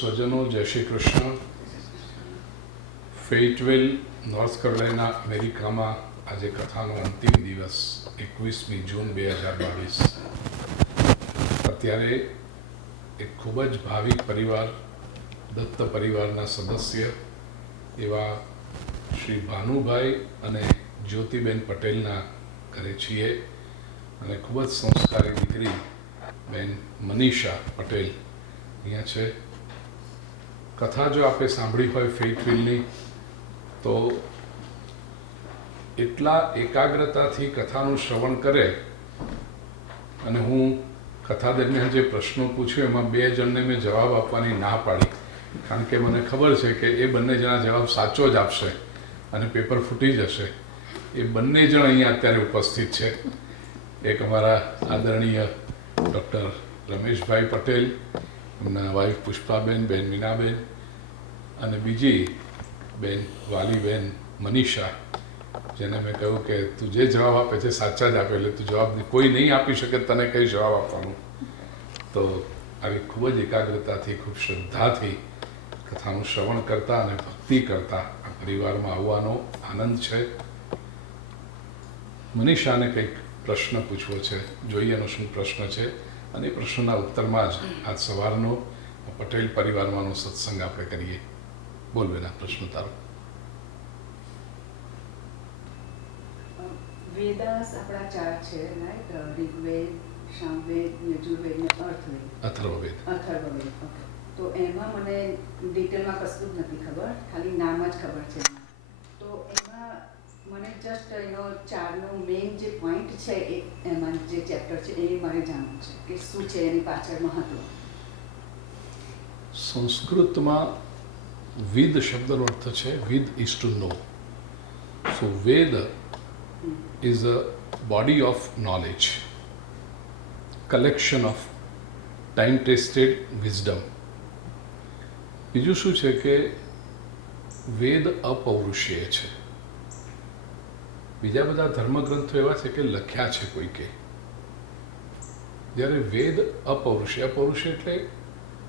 સ્વજનો, જય શ્રી કૃષ્ણ. ફેઇટવેલ, નોર્થ કેરોલાઇના, અમેરિકામાં આજે કથાનો અંતિમ દિવસ 21મી જૂન 2022. અત્યારે એક ખૂબ જ ભાવિક પરિવાર, દત્ત પરિવારના સદસ્ય એવા શ્રી ભાનુભાઈ અને જ્યોતિબેન પટેલના ઘરે છીએ અને ખૂબ જ સંસ્કારી દીકરી બેન મનીષા પટેલ અહીંયા છે. કથા જો આપણે સાંભળી હોય ફેઇટવેલની તો એટલા એકાગ્રતાથી કથાનું શ્રવણ કરે, અને હું કથા દરમિયાન જે પ્રશ્નો પૂછ્યો એમાં 2 જણને મેં જવાબ આપવાની ના પાડી, કારણ કે મને ખબર છે કે એ બંને જણા જવાબ સાચો જ આપશે અને પેપર ફૂટી જશે. એ બંને જણ અહીંયા અત્યારે ઉપસ્થિત છે. એક અમારા આદરણીય ડૉક્ટર રમેશભાઈ પટેલ, એમના વાઇફ પુષ્પાબેન, બેન મીનાબેન, અને બીજી બેન વાલીબેન મનીષા, જેને મેં કહ્યું કે તું જે જવાબ આપે છે સાચા જ આપે, એટલે તું જવાબ કોઈ નહીં આપી શકે તને કઈ જવાબ આપવાનું. તો આવી ખૂબ જ એકાગ્રતાથી, ખૂબ શ્રદ્ધાથી કથાનું શ્રવણ કરતા અને ભક્તિ કરતા આ પરિવારમાં આવવાનો આનંદ છે. મનીષાને કંઈક પ્રશ્ન પૂછવો છે, જોઈએ એનો શું પ્રશ્ન છે, અને એ પ્રશ્નના ઉત્તરમાં જ આજ સવારનો પટેલ પરિવારમાંનો સત્સંગ આપણે કરીએ. બોલ બેના, પ્રશ્ન તારો. વેદાસ આપણા 4 છે, રાઈટ? ઋગ્વેદ, સામવેદ, યજુર્વેદ ને અથર્વવેદ. ઓકે. તો એમાં મને ડિટેલમાં કશું જ નથી ખબર, ખાલી નામ જ ખબર છે. તો એમાં મને જસ્ટ એનો 4નો મેઇન જે પોઈન્ટ છે, એમાં જે ચેપ્ટર છે એ મારે જાણવું છે કે શું છે એની પાછળ મહત્વ. સંસ્કૃતમાં વિદ શબ્દનો અર્થ છે વિદ is to know. So Veda is a body of knowledge, collection of time tested wisdom. બીજું શું છે કે વેદ અપૌરુષેય છે. બીજા બધા ધર્મગ્રંથો એવા છે કે લખ્યા છે કોઈકે, જ્યારે વેદ અપૌરુષેય. અપૌરુષેય એટલે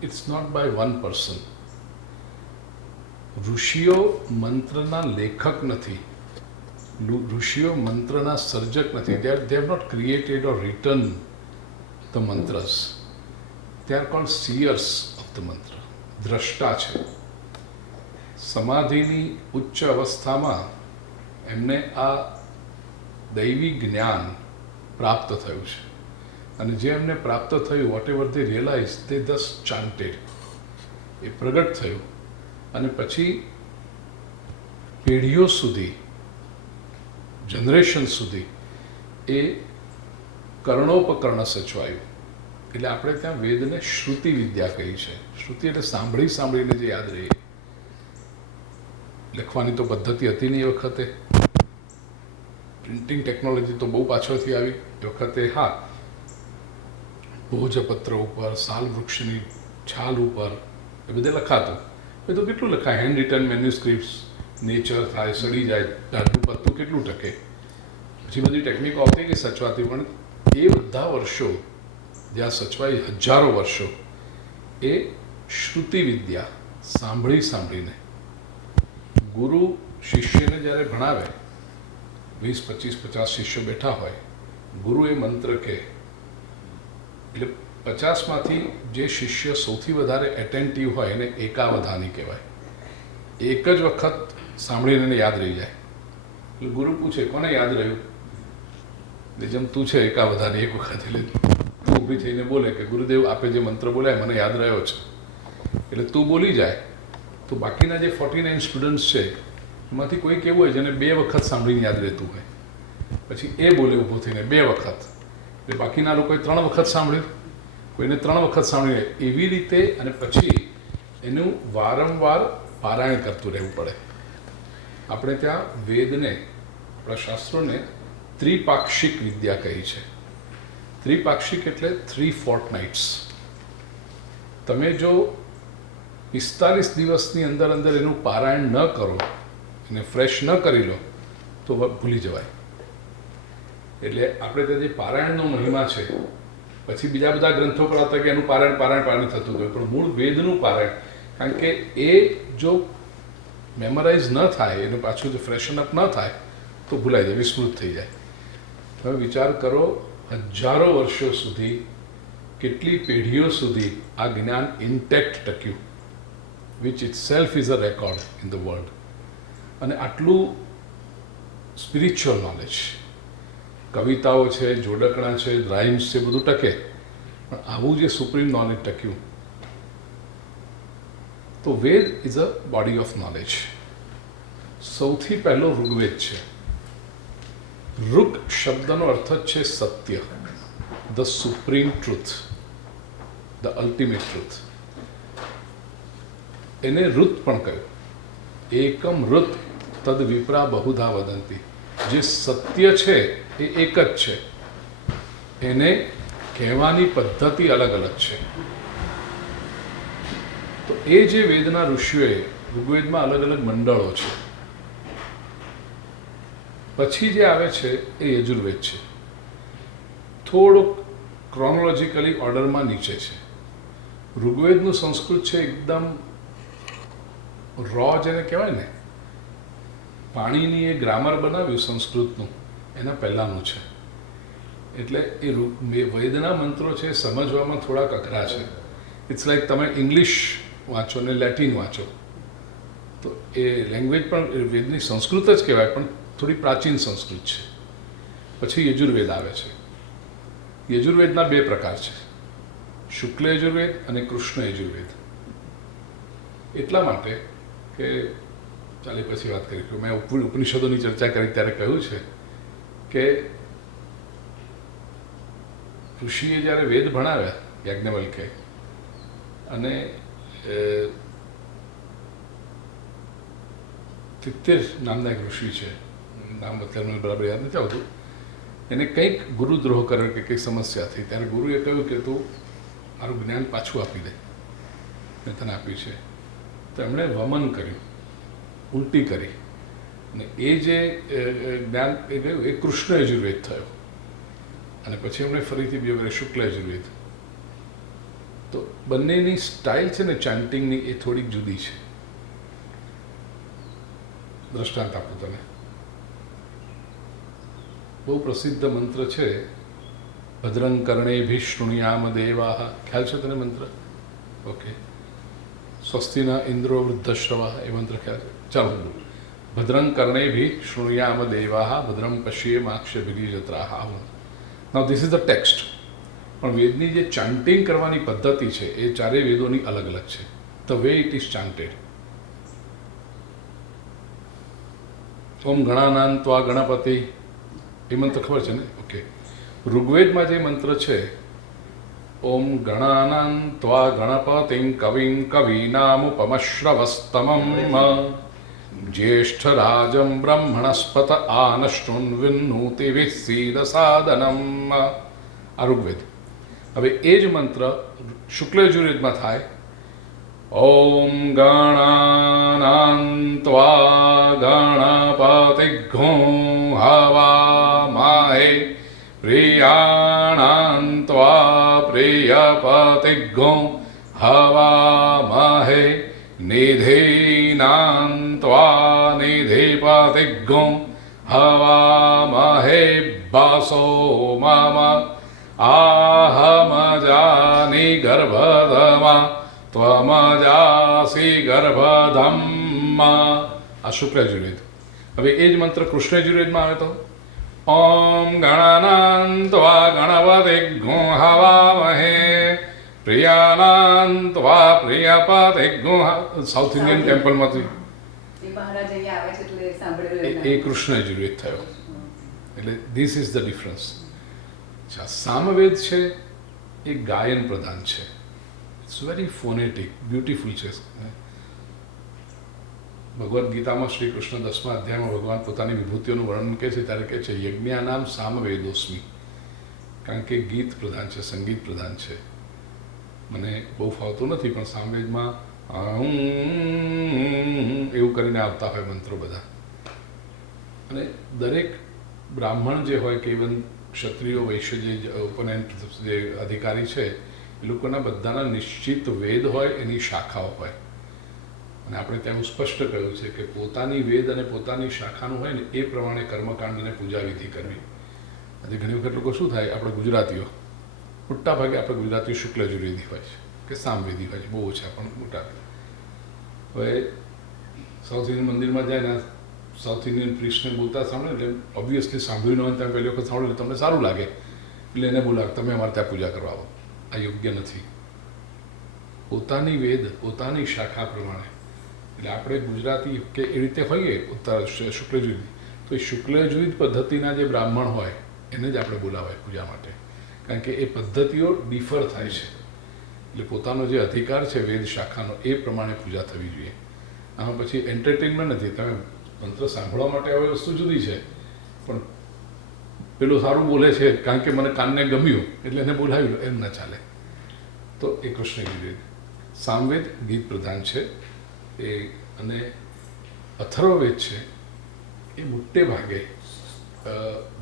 it's not by one person. ઋષિઓ મંત્રના લેખક નથી, ઋષિઓ મંત્રના સર્જક નથી. they have not created or written the mantras. they are called seers of the mantra. દ્રષ્ટા છે. સમાધિની ઉચ્ચ અવસ્થામાં એમને આ દૈવી જ્ઞાન પ્રાપ્ત થયું છે, અને જે એમને પ્રાપ્ત થયું, whatever they realized, they thus chanted. એ પ્રગટ થયું, અને પછી પેઢીઓ સુધી, જનરેશન સુધી એ કર્ણોપકર્ણ સચવાયું. એટલે આપણે ત્યાં વેદને શ્રુતિ વિદ્યા કહી છે. શ્રુતિ એટલે સાંભળીને જે યાદ રહે. લખવાની તો પદ્ધતિ હતી નહીં એ વખતે, પ્રિન્ટિંગ ટેકનોલોજી તો બહુ પાછળથી આવી. એ વખતે હા, ભોજપત્ર ઉપર, સાલ વૃક્ષની છાલ ઉપર એ બધે લખાતું. એ તો કેટલું લખાય, હેન્ડ રિટન મેન્યુસ્ક્રિપ્ટ્સ, નેચર થાય, સડી જાય, ધારનું પત્તું કેટલું ટકે. પછી બધી ટેકનિકો આવતી ગઈ સચવાતી, પણ એ બધા વર્ષો જ્યાં સચવાઈ, હજારો વર્ષો, એ શ્રુતિ વિદ્યા સાંભળીને. ગુરુ શિષ્યને જ્યારે ભણાવે, 20, 25, 50 શિષ્યો બેઠા હોય, ગુરુ એ મંત્ર કહે એટલે 50માંથી જે શિષ્ય સૌથી વધારે એટેન્ટિવ હોય એને એકાવધાની કહેવાય. એક જ વખત સાંભળીને એને યાદ રહી જાય. એટલે ગુરુ પૂછે, કોને યાદ રહ્યું? જેમ તું છે એકાવધાની, એક વખત. એટલે તું ઊભી થઈને બોલે કે ગુરુદેવ આપે જે મંત્ર બોલ્યા મને યાદ રહ્યો છે. એટલે તું બોલી જાય તો બાકીના જે 49 સ્ટુડન્ટ્સ છે એમાંથી કોઈક એવું હોય જેને 2 વખત સાંભળીને યાદ રહેતું હોય, પછી એ બોલે ઊભો થઈને 2 વખત, એટલે બાકીના લોકોએ 3 વખત સાંભળ્યું, કોઈને 3 વખત સાંભળ્યું. એવી રીતે, અને પછી એનું વારંવાર પારાયણ કરતું રહેવું પડે. આપણે ત્યાં વેદને, આપણા શાસ્ત્રોને ત્રિપાક્ષિક વિદ્યા કહી છે. ત્રિપાક્ષિક એટલે 3 fortnights. તમે જો 45 દિવસની અંદર એનું પારાયણ ન કરો, એને ફ્રેશ ન કરી લો તો ભૂલી જવાય. એટલે આપણે ત્યાં જે પારાયણનો મહિમા છે, પછી બીજા બધા ગ્રંથો પર આવતા કે એનું પારાયણ થતું હતું, પણ મૂળ વેદનું પારાયણ કારણ કે એ જો મેમરાઇઝ ન થાય, એનું પાછું જો ફ્રેશન અપ ન થાય તો ભૂલાઈ જાય, વિસ્મૃત થઈ જાય. તમે વિચાર કરો, હજારો વર્ષો સુધી, કેટલી પેઢીઓ સુધી આ જ્ઞાન ઇન્ટેક્ટ ટક્યું, which itself is a record in the world. અને આટલું સ્પિરિચ્યુઅલ નોલેજ, કવિતાઓ છે, જોડકણા છે, રાઇમ્સ છે, બધું ટકે, પણ આવું જે સુપ્રીમ નોલેજ ટક્યું. તો Veda is a body of knowledge. સૌથી પહેલો ઋગ્વેદ છે. ઋગ શબ્દનો અર્થ જ છે સત્ય, the supreme truth, the ultimate truth. એને ઋત પણ કહ્યું. એકમ ઋત તદ વિપ્રા બહુધા વદંતી. જે સત્ય છે એ એક જ છે, એને કહેવાની પદ્ધતિ અલગ અલગ છે. તો એ જે વેદના ઋષિઓએ, ઋગ્વેદમાં અલગ અલગ મંડળો છે. પછી જે આવે છે એ યજુર્વેદ છે. થોડુંક ક્રોનોલોજીકલી ઓર્ડરમાં નીચે છે. ઋગ્વેદનું સંસ્કૃત છે એકદમ રો, જેને કહેવાય ને, પાણીની એ ગ્રામર બનાવ્યું સંસ્કૃતનું, એના પહેલાંનું છે. એટલે એ વેદના મંત્રો છે, સમજવામાં થોડાક અઘરા છે. ઇટ્સ લાઈક તમે ઇંગ્લિશ વાંચો ને લેટિન વાંચો, તો એ લેંગ્વેજ પણ વેદની સંસ્કૃત જ કહેવાય, પણ થોડી પ્રાચીન સંસ્કૃત છે. પછી યજુર્વેદ આવે છે. યજુર્વેદના બે પ્રકાર છે, શુક્લ યજુર્વેદ અને કૃષ્ણ યજુર્વેદ. એટલા માટે કે ચાલે પછી વાત કરી, મેં ઉપનિષદોની ચર્ચા કરી ત્યારે કહ્યું છે કે ઋષિએ જ્યારે વેદ ભણાવ્યા, યાજ્ઞવલ્કે, અને 73 નામના એક ઋષિ છે, નામ અત્યારે મને બરાબર યાદ નથી આવતું, એને કંઈક ગુરુદ્રોહ કર્યો કે કંઈક સમસ્યા થઈ, ત્યારે ગુરુએ કહ્યું કે તું મારું જ્ઞાન પાછું આપી દે, મેં તને આપ્યું છે. તો એમણે વમન કર્યું, ઉલટી કરી, અને એ જે જ્ઞાન એ ગયું એ કૃષ્ણ યજુર્વેદ થયો. અને પછી એમણે ફરીથી બીજો કર્યો શુક્લ યજુર્વેદ. તો બંનેની સ્ટાઇલ છે ને ચાન્ટિંગની, એ થોડીક જુદી છે. દ્રષ્ટાંત આપું તમે. બહુ પ્રસિદ્ધ મંત્ર છે, ભદ્રં કર્ણેભિ શૃણુયામ દેવાહ. ખ્યાલ છે તને મંત્ર? ઓકે. સ્વસ્તિના ઇન્દ્રો વૃદ્ધશ્રવા, એ મંત્ર ખ્યાલ છે? ચાલો. ભદ્રં કર્ણેભિ શૃણુયામ દેવાહ ભદ્રં પશ્યેમાક્ષભિર્યજત્રાહ. નાઉ ધીસ ઇઝ ધ ટેક્સ્ટ. પણ વેદની જે ચાન્ટિંગ કરવાની પદ્ધતિ છે એ ચારેય વેદોની અલગ અલગ છે. The way it is chanted. ઓમ ગણાનાન્ત્વા ગણપતિ, એ મંત્ર ખબર છે ને? ઓકે. ઋગ્વેદમાં જે મંત્ર છે, ઓમ ગણાનાન્ત્વા ગણપતિં કવિં કવીનામુપમશ્રવસ્તમં જ્યેષ્ઠરાજં બ્રહ્મણસ્પત આનશૃण्वन्नोतिभिः सीदसादनम्. આ ઋગ્વેદ. હવે એ જ મંત્ર શુક્લ યજુર્વેદમાં થાય, ઓમ ગણાનાન્ત્વા ગણપતિઘ્ઘોં હવામહે પ્રિયાણાન્ત્વા પ્રિયપતિઘ્ઘોં હવામહે નિધીનાન્ત્વા નિધિપતિઘ્ઘોં હવામહે વાસો મમ आहमजानि गर्भधमा त्वमजासि गर्भधम्. આ શુક્લ યજુર્વેદ. હવે એ જ મંત્ર કૃષ્ણ યજુર્વેદમાં આવે તો ઓમ ગણાનાન્ત્વા ગણપતિઘ્ઘોં હવામહે પ્રિયાનાન્ત્વા પ્રિયપતિઘ્ઘોં. સાઉથ ઇન્ડિયન ટેમ્પલમાંથી એ કૃષ્ણ યજુર્વેદ થયો. એટલે this is the difference. Samaveda છે એ ગાયન પ્રધાન છે. ઇટ્સ વેરી ફોનેટિક, બ્યુટીફુલ છે. ભગવદ્ ગીતામાં શ્રી કૃષ્ણ 10મા અધ્યાયમાં ભગવાન પોતાની વિભૂતિઓનું વર્ણન કહે છે ત્યારે કહે છે યજ્ઞાનામ સામવેદોસ્મી. કારણ કે ગીત પ્રધાન છે, સંગીત પ્રધાન છે. મને બહુ ફાવતું નથી, પણ સામવેદમાં એવું કરીને આવતા હોય મંત્રો બધા. અને દરેક બ્રાહ્મણ જે હોય કે ઇવન ક્ષત્રિયો, વૈશ્ય, જે ઓપોનેન્ટ જે અધિકારી છે, એ લોકોના બધાના નિશ્ચિત વેદ હોય, એની શાખાઓ હોય. અને આપણે ત્યાં સ્પષ્ટ કહ્યું છે કે પોતાની વેદ અને પોતાની શાખાનું હોય ને એ પ્રમાણે કર્મકાંડને પૂજા વિધિ કરવી. અને ઘણી વખત લોકો શું થાય, આપણે ગુજરાતીઓ મોટા ભાગે આપણે ગુજરાતી શુક્લ યજુર્વેદી હોય છે કે સામવેદી હોય છે, બહુ ઓછા પણ મોટા. હવે સાઉથ ઇન્ડિયન મંદિરમાં જાય ને સાઉથ ઇન્ડિયન પ્રિસ્ટને બોલતા સાંભળે એટલે ઓબ્વિયસલી સાંભળ્યું ન હોય તમે પહેલી વખત સાંભળો એટલે તમને સારું લાગે એટલે એને બોલાવે તમે અમારે ત્યાં પૂજા કરવા આવો. આ યોગ્ય નથી. પોતાની વેદ પોતાની શાખા પ્રમાણે, એટલે આપણે ગુજરાતી કે એ રીતે હોઈએ ઉત્તર શુક્લ યજુર્વેદી, તો એ શુક્લ યજુર્વેદ પદ્ધતિના જે બ્રાહ્મણ હોય એને જ આપણે બોલાવાય પૂજા માટે, કારણ કે એ પદ્ધતિઓ ડિફર થાય છે. એટલે પોતાનો જે અધિકાર છે વેદ શાખાનો એ પ્રમાણે પૂજા થવી જોઈએ. આમાં પછી એન્ટરટેનમેન્ટ નથી. તમે મંત્ર સાંભળવા માટે હવે વસ્તુ જુદી છે, પણ પેલું સારું બોલે છે કારણ કે મને કાનને ગમ્યું એટલે એને બોલાવ્યું એમ ન ચાલે. તો એ કૃષ્ણ યજુર્વેદ. સામવેદ ગીત પ્રધાન છે એ, અને અથર્વવેદ છે એ મોટે ભાગે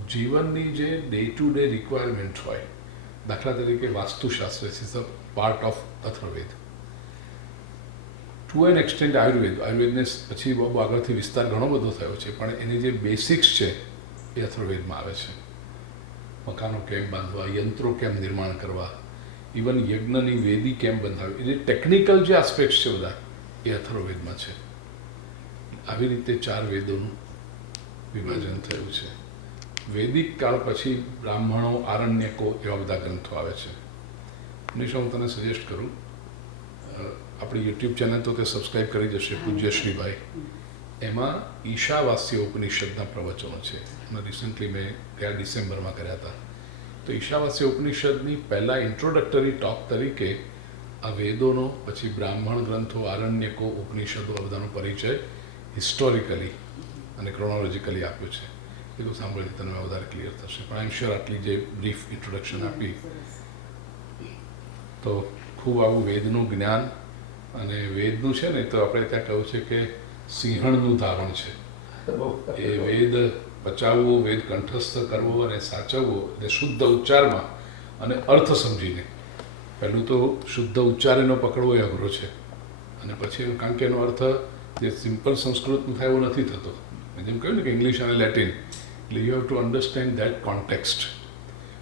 જીવનની જે ડે ટુ ડે રિક્વાયરમેન્ટ હોય, દાખલા તરીકે Vastushastra is a part of Atharvaveda. To an extent આયુર્વેદને પછી બહુ આગળથી વિસ્તાર ઘણો બધો થયો છે, પણ એની જે બેસિક્સ છે એ અથર્વવેદમાં આવે છે. મકાનો કેમ બાંધવા, યંત્રો કેમ નિર્માણ કરવા, ઇવન યજ્ઞની વેદી કેમ બંધાવી, એટલે ટેકનિકલ જે આસ્પેક્ટ્સ છે બધા એ અથર્વવેદમાં છે. આવી રીતે 4 વેદોનું વિભાજન થયું છે. વૈદિક કાળ પછી બ્રાહ્મણો, આરણ્યકો એવા બધા ગ્રંથો આવે છે. નિશા, હું તને સજેસ્ટ કરું, આપણી યુટ્યુબ ચેનલ તો તે સબસ્ક્રાઈબ કરી જશે, પૂજ્ય શ્રીભાઈ. એમાં ઈશાવાસ્ય ઉપનિષદના પ્રવચનો છે. એમાં રિસન્ટલી મેં ગયા ડિસેમ્બરમાં કર્યા હતા. તો ઈશાવાસ્ય ઉપનિષદની પહેલાં ઇન્ટ્રોડક્ટરી ટોક તરીકે આ વેદોનો, પછી બ્રાહ્મણ ગ્રંથો, આરણ્યકો, ઉપનિષદો આ બધાનો પરિચય હિસ્ટોરિકલી અને ક્રોનોલોજીકલી આપ્યો છે. એ તો સાંભળીને તમને વધારે ક્લિયર થશે, પણ આઈ એમ શ્યોર આટલી જે બ્રીફ ઇન્ટ્રોડક્શન આપી તો ખૂબ આવું વેદનું જ્ઞાન. અને વેદનું છે ને તો આપણે ત્યાં કહ્યું છે કે સિંહણનું ધારણ છે. એ વેદ બચાવવો, વેદ કંઠસ્થ કરવો અને સાચવવો, એટલે શુદ્ધ ઉચ્ચારમાં અને અર્થ સમજીને. પહેલું તો શુદ્ધ ઉચ્ચાર એનો પકડવો એ અઘરો છે, અને પછી કારણ કે એનો અર્થ જે સિમ્પલ સંસ્કૃતમાં થાય એવો નથી થતો. જેમ કહ્યું ને કે ઇંગ્લિશ અને લેટિન, એટલે you have to understand that context.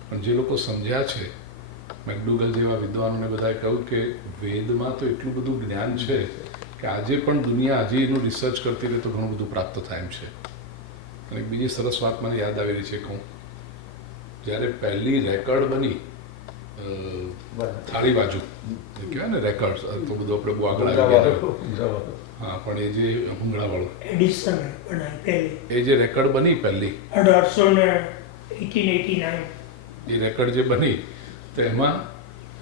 પણ જે લોકો સમજ્યા છે, મેકડુગલ જેવા વિદ્વાનોને બધાએ કહ્યું કે વેદમાં તો એટલું બધું જ્ઞાન છે કે આજે પણ દુનિયા હજી એનું રિસર્ચ કરતી રહે તો ઘણું બધું પ્રાપ્ત થાય એમ છે. અને એક બીજી સરસ વાત મને યાદ આવી રહી છે કે હું જ્યારે પહેલી રેકર્ડ બની થાળી બાજુ કહેવાય ને રેકર્ડ, તો બધું આપણે બહુ આગળ આવી ગયા. હા, પણ એ જે ભૂંગળાવાળું એ જે રેકર્ડ બની પહેલી 1889, એ રેકર્ડ જે બની તો એમાં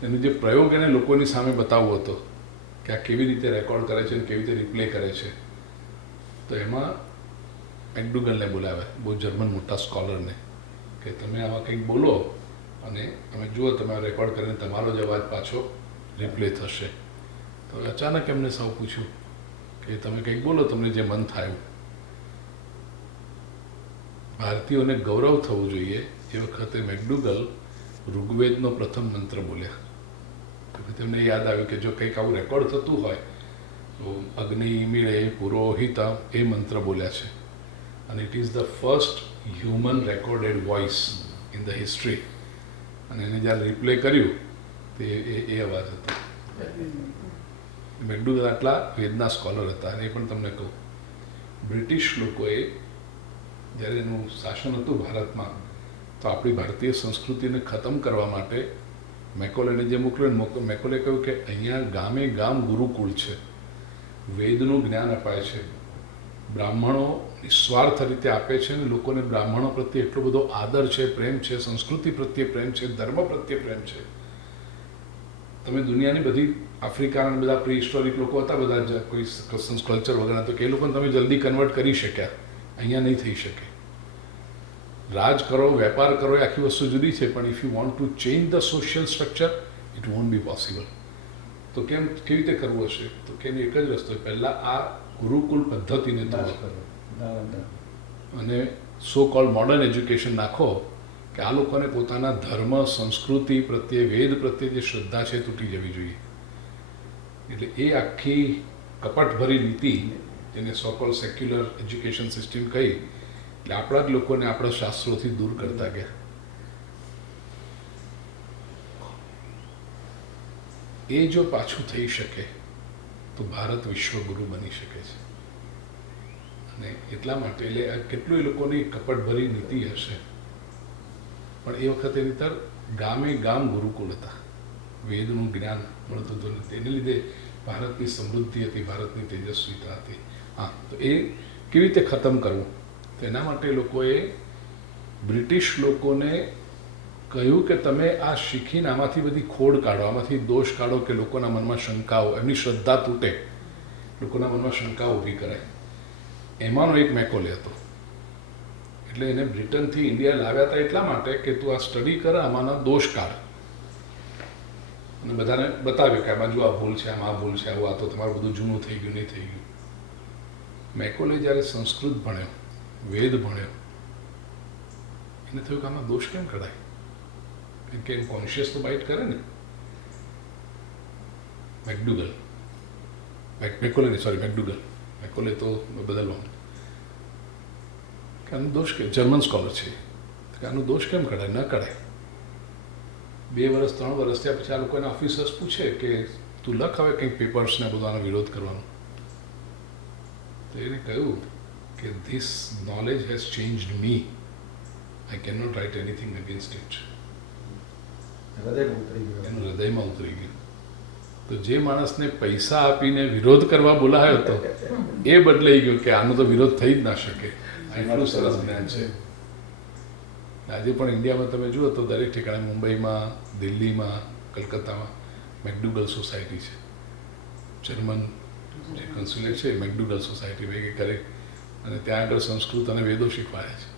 એનો જે પ્રયોગ એને લોકોની સામે બતાવવો હતો કે આ કેવી રીતે રેકોર્ડ કરે છે અને કેવી રીતે રિપ્લે કરે છે. તો એમાં મેકડુગલને બોલાવ્યા, બહુ જર્મન મોટા સ્કોલરને, કે તમે આમાં કંઈક બોલો અને અમે જુઓ તમે રેકોર્ડ કરીને તમારો જ અવાજ પાછો રિપ્લે થશે. તો અચાનક એમને સૌ પૂછ્યું કે તમે કંઈક બોલો, તમને જે મન થાય. ભારતીયોને ગૌરવ થવું જોઈએ એ વખતે મેકડુગલ ઋગ્વેદનો પ્રથમ મંત્ર બોલ્યા. તો તેમને યાદ આવ્યું કે જો કંઈક આવું રેકોર્ડ થતું હોય તો અગ્નિ મીળે પુરોહિત એ મંત્ર બોલ્યા છે, અને it is the first human recorded voice in the history. અને એને જ્યારે રિપ્લે કર્યું તો એ અવાજ હતો. મેકડુગલ આટલા વેદના સ્કોલર હતા. અને એ પણ તમને કહું, બ્રિટિશ લોકોએ જ્યારે એનું શાસન હતું ભારતમાં, તો આપણી ભારતીય સંસ્કૃતિને ખતમ કરવા માટે મેકોલેને જે મોકલ્યો, મેકોલે કહ્યું કે અહીંયા ગામે ગામ ગુરુકુળ છે, વેદનું જ્ઞાન અપાય છે, બ્રાહ્મણો નિસ્વાર્થ રીતે આપે છે, અને લોકોને બ્રાહ્મણો પ્રત્યે એટલો બધો આદર છે, પ્રેમ છે, સંસ્કૃતિ પ્રત્યે પ્રેમ છે, ધર્મ પ્રત્યે પ્રેમ છે. તમે દુનિયાની બધી આફ્રિકા અને બધા પ્રી હિસ્ટોરિક લોકો હતા, બધા કોઈ કસ્ટમ્સ કલ્ચર વગેરે, તો કે એ લોકોને તમે જલ્દી કન્વર્ટ કરી શક્યા, અહીંયા નહીં થઈ શકે. રાજ કરો, વેપાર કરો, એ આખી વસ્તુ જુદી છે, પણ if you want to change the social structure it want B possible. તો કેવી રીતે કરવું હશે? તો કે એક જ રસ્તો, પહેલાં આ ગુરુકુલ પદ્ધતિને અને સો કોલ્ડ મોડર્ન એજ્યુકેશન નાખો કે આ લોકોને પોતાના ધર્મ, સંસ્કૃતિ પ્રત્યે, વેદ પ્રત્યે જે શ્રદ્ધા છે તૂટી જવી જોઈએ. એટલે એ આખી કપટભરી નીતિ, જેને સોકોલ સેક્યુલર એજ્યુકેશન સિસ્ટમ કહી, એટલે આપણા જ લોકોને આપણા શાસ્ત્રોથી દૂર કરતા ગયા. એ જો પાછું થઈ શકે તો ભારત વિશ્વગુરુ બની શકે છે. અને એટલા માટે એટલે આ કેટલું એ લોકોની કપટભરી નીતિ હશે, પણ એ વખતે એની તર ગામે ગામ ગુરુકુળ હતા, વેદનું જ્ઞાન મળતું હતું. તેને લીધે ભારતની સમૃદ્ધિ હતી, ભારતની તેજસ્વીતા હતી. હા, તો એ કેવી રીતે ખતમ કરવું? તો એના માટે લોકોએ બ્રિટિશ લોકોને કહ્યું કે તમે આ શીખીને આમાંથી બધી ખોડ કાઢો, આમાંથી દોષ કાઢો, કે લોકોના મનમાં શંકાઓ, એમની શ્રદ્ધા તૂટે, લોકોના મનમાં શંકાઓ ઊભી કરાય. એમાંનો એક મેકોલે હતો. એટલે એને બ્રિટનથી ઇન્ડિયા લાવ્યા હતા એટલા માટે કે તું આ સ્ટડી કર, આમાંના દોષ કાઢ, અને બધાને બતાવ્યું કે આ બાજુ આ ભૂલ છે, આમાં આ ભૂલ છે, આવું આ તો તમારું બધું જૂનું થઈ ગયું, નહીં થઈ ગયું. મેકોલે જ્યારે સંસ્કૃત ભણ્યો, વેદ ભણ્યો, એને થયું કે આમાં દોષ કેમ કઢાય? કેમ કે એમ કોન્શિયસ તો બાઇટ કરે ને. મેકડુગલ, મેકોલે નહીં, સોરી, મેકોલે તો બદલવાનું, કે આનો દોષ કે જર્મન સ્કોલર છે, કે આનો દોષ કેમ કઢાય? ન કઢાય. 2 વર્ષ 3 વર્ષ થયા પછી આ લોકોના ઓફિસર્સ પૂછે કે તું લખ હવે કંઈક પેપર્સને બધાનો વિરોધ કરવાનો. તો એને કહ્યું કે this knowledge has changed me, I can not write anything against it. એનું હૃદયમાં ઉતરી ગયું. તો જે માણસને પૈસા આપીને વિરોધ કરવા બોલાયો હતો, એ બદલાઈ ગયો કે આનો તો વિરોધ થઈ જ ના શકે. એટલું સરસ જ્ઞાન છે. આજે પણ ઇન્ડિયામાં તમે જુઓ તો દરેક ઠેકાણે, મુંબઈમાં, દિલ્હીમાં, કલકત્તામાં મેકડુગલ સોસાયટી છે. જર્મન જે કન્સ્યુલેટ છે, મેકડુગલ સોસાયટી ભેગી કરે, અને ત્યાં આગળ સંસ્કૃત અને વેદો શીખવાડે છે.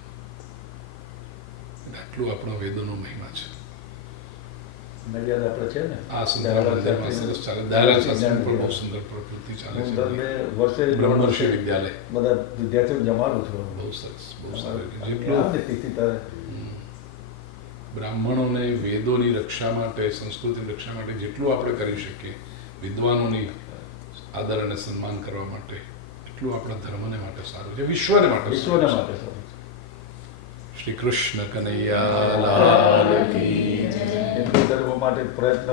આટલું આપણો વેદોનો મહિમા છે. આ સુંદર મંદિરમાં સરસ ચાલે. દાયરા શાસ્ત્રની પણ બહુ સુંદર પ્રવૃત્તિ ચાલે છે. બ્રહ્મર્ષિ વિદ્યાલય બધા વિદ્યાર્થીઓ જમાડું છું. બહુ સરસ, બહુ સારું. જેટલું બ્રાહ્મણોને વેદોની રક્ષા માટે, સંસ્કૃતિની રક્ષા માટે જેટલું આપણે કરી શકીએ, વિદ્વાનોની આદર અને સન્માન કરવા માટે, એટલું આપણા ધર્મને માટે સારું છે, વિશ્વને માટે સારું. શ્રી કૃષ્ણ કનૈયા લાલ કી જય. હિન્દુ ધર્મ માટે પ્રયત્ન